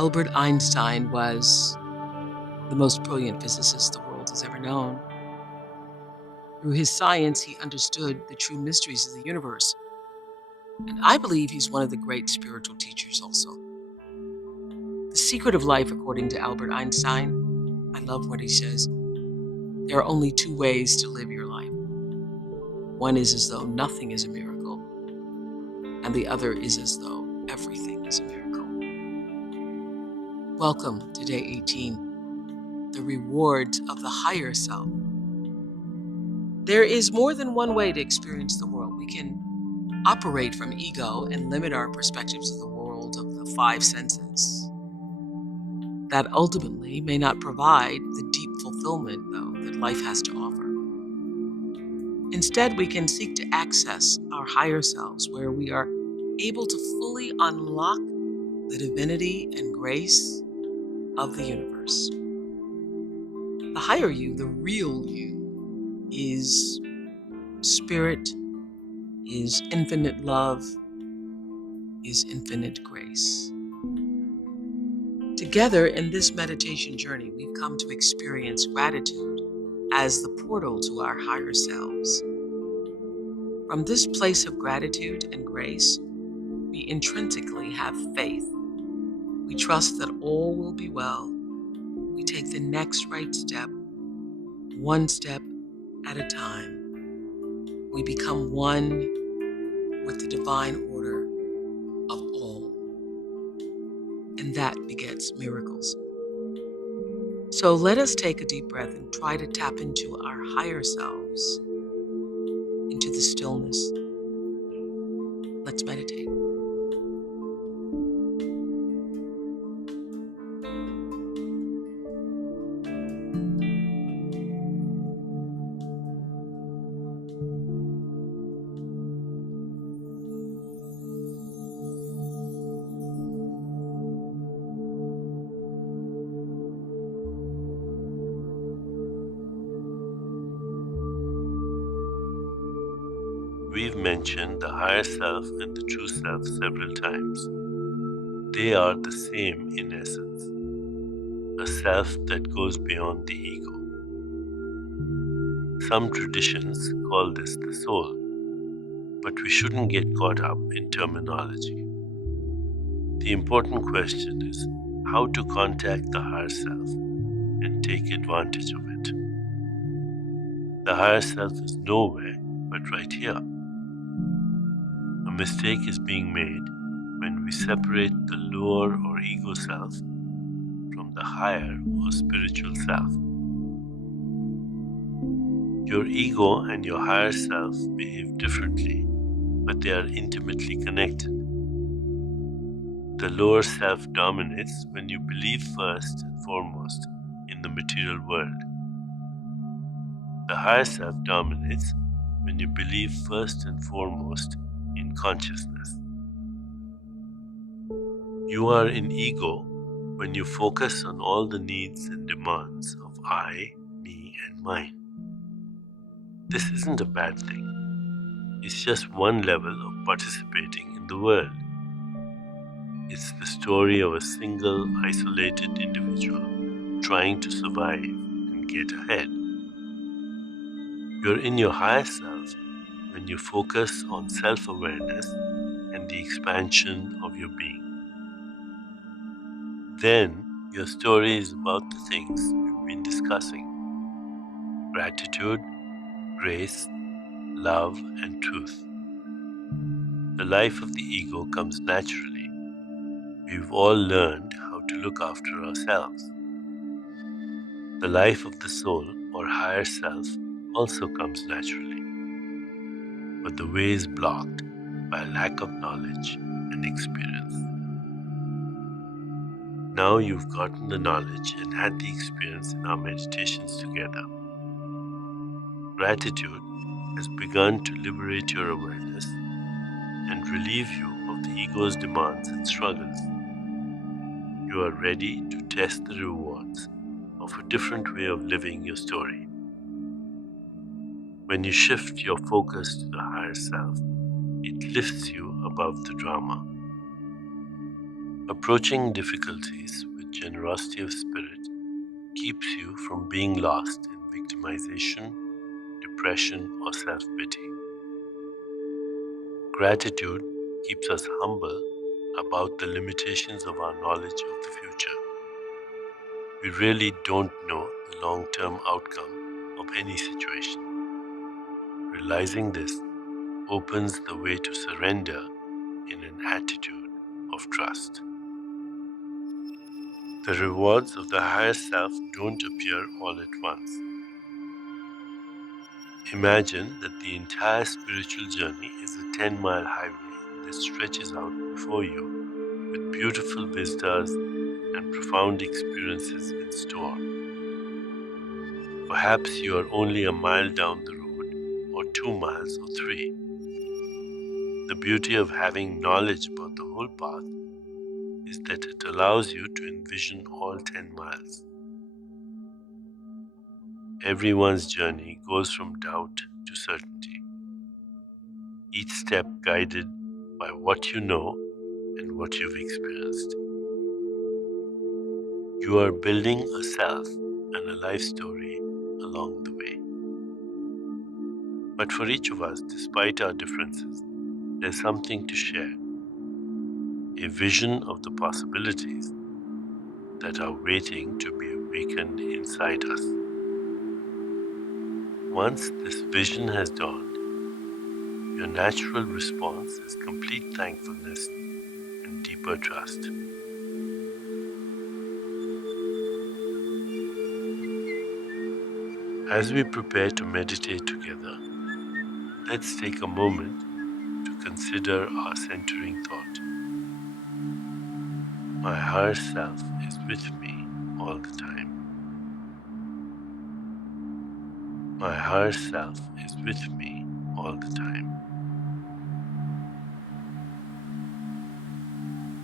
Albert Einstein was the most brilliant physicist the world has ever known. Through his science, he understood the true mysteries of the universe. And I believe he's one of the great spiritual teachers also. The secret of life, according to Albert Einstein, I love what he says. There are only two ways to live your life. One is as though nothing is a miracle, and the other is as though everything is a miracle. Welcome to day 18, the rewards of the higher self. There is more than one way to experience the world. We can operate from ego and limit our perspectives of the world of the five senses. That ultimately may not provide the deep fulfillment, though, that life has to offer. Instead, we can seek to access our higher selves, where we are able to fully unlock the divinity and grace of the universe. The higher you, the real you, is spirit, is infinite love, is infinite grace. Together in this meditation journey, we've come to experience gratitude as the portal to our higher selves. From this place of gratitude and grace, we intrinsically have faith. We trust that all will be well. We take the next right step, one step at a time. We become one with the divine order of all. And that begets miracles. So let us take a deep breath and try to tap into our higher selves, into the stillness. Let's meditate. We've mentioned the higher self and the true self several times. They are the same in essence, a self that goes beyond the ego. Some traditions call this the soul, but we shouldn't get caught up in terminology. The important question is how to contact the higher self and take advantage of it. The higher self is nowhere but right here. A mistake is being made when we separate the lower or ego self from the higher or spiritual self. Your ego and your higher self behave differently, but they are intimately connected. The lower self dominates when you believe first and foremost in the material world. The higher self dominates when you believe first and foremost in consciousness. You are in ego when you focus on all the needs and demands of I, me, and mine. This isn't a bad thing. It's just one level of participating in the world. It's the story of a single, isolated individual trying to survive and get ahead. You're in your higher self when you focus on self-awareness and the expansion of your being. Then your story is about the things we've been discussing: gratitude, grace, love, and truth. The life of the ego comes naturally. We've all learned how to look after ourselves. The life of the soul or higher self also comes naturally, but the way is blocked by a lack of knowledge and experience. Now you've gotten the knowledge and had the experience in our meditations together. Gratitude has begun to liberate your awareness and relieve you of the ego's demands and struggles. You are ready to test the rewards of a different way of living your story. When you shift your focus to the higher self, it lifts you above the drama. Approaching difficulties with generosity of spirit keeps you from being lost in victimization, depression, or self pity. Gratitude keeps us humble about the limitations of our knowledge of the future. We really don't know the long term outcome of any situation. Realizing this opens the way to surrender in an attitude of trust. The rewards of the higher self don't appear all at once. Imagine that the entire spiritual journey is a 10-mile highway that stretches out before you with beautiful vistas and profound experiences in store. Perhaps you are only a mile down the road, or 2 miles, or three. The beauty of having knowledge about the whole path is that it allows you to envision all 10 miles. Everyone's journey goes from doubt to certainty, each step guided by what you know and what you've experienced. You are building a self and a life story along the way. But for each of us, despite our differences, there's something to share, a vision of the possibilities that are waiting to be awakened inside us. Once this vision has dawned, your natural response is complete thankfulness and deeper trust. As we prepare to meditate together, let's take a moment to consider our centering thought. My higher self is with me all the time. My higher self is with me all the time.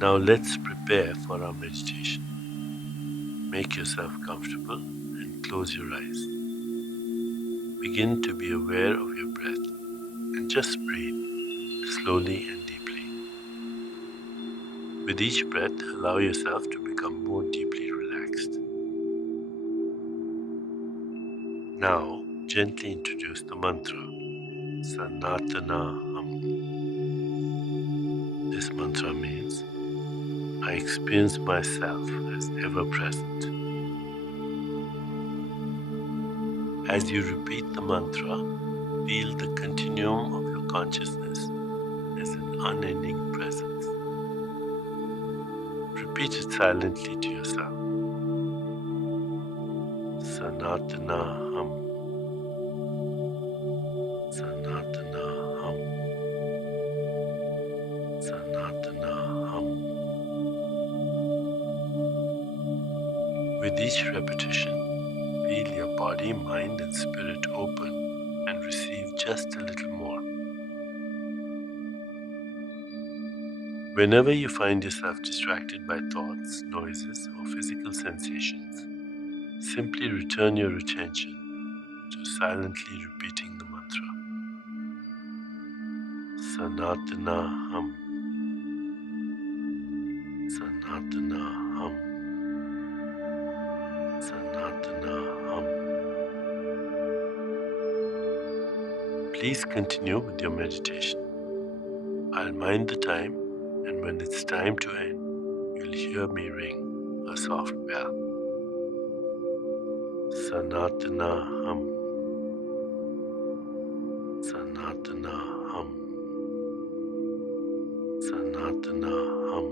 Now let's prepare for our meditation. Make yourself comfortable and close your eyes. Begin to be aware of your breath and just breathe slowly and deeply. With each breath, allow yourself to become more deeply relaxed. Now, gently introduce the mantra, Sanatana Ham. This mantra means, I experience myself as ever present. As you repeat the mantra, feel the continuum of your consciousness as an unending presence. Repeat it silently to yourself. Sanatana Ham, Sanatana Ham, Sanatana Ham. With each repetition, feel your body, mind, and spirit open and receive just a little more. Whenever you find yourself distracted by thoughts, noises, or physical sensations, simply return your attention to silently repeating the mantra. Sanatana Ham, Sanatana Ham, Sanatana Ham. Please continue with your meditation. I'll mind the time, and when it's time to end, you'll hear me ring a soft bell. Sanatana Ham, Sanatana Ham, Sanatana Ham.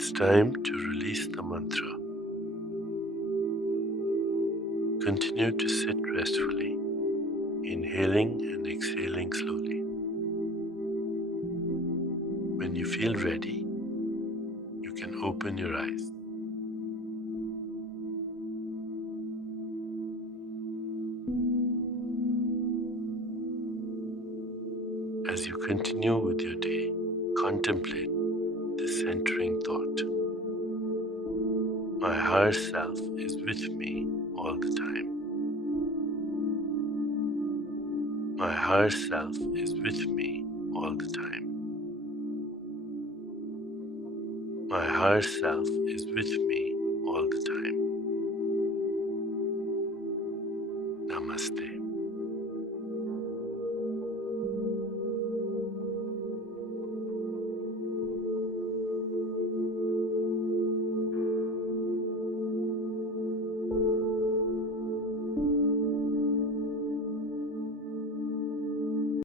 It's time to release the mantra. Continue to sit restfully, inhaling and exhaling slowly. When you feel ready, you can open your eyes. As you continue with your day, contemplate this centering thought. My higher self is with me all the time. My higher self is with me all the time. My higher self is with me all the time. Namaste.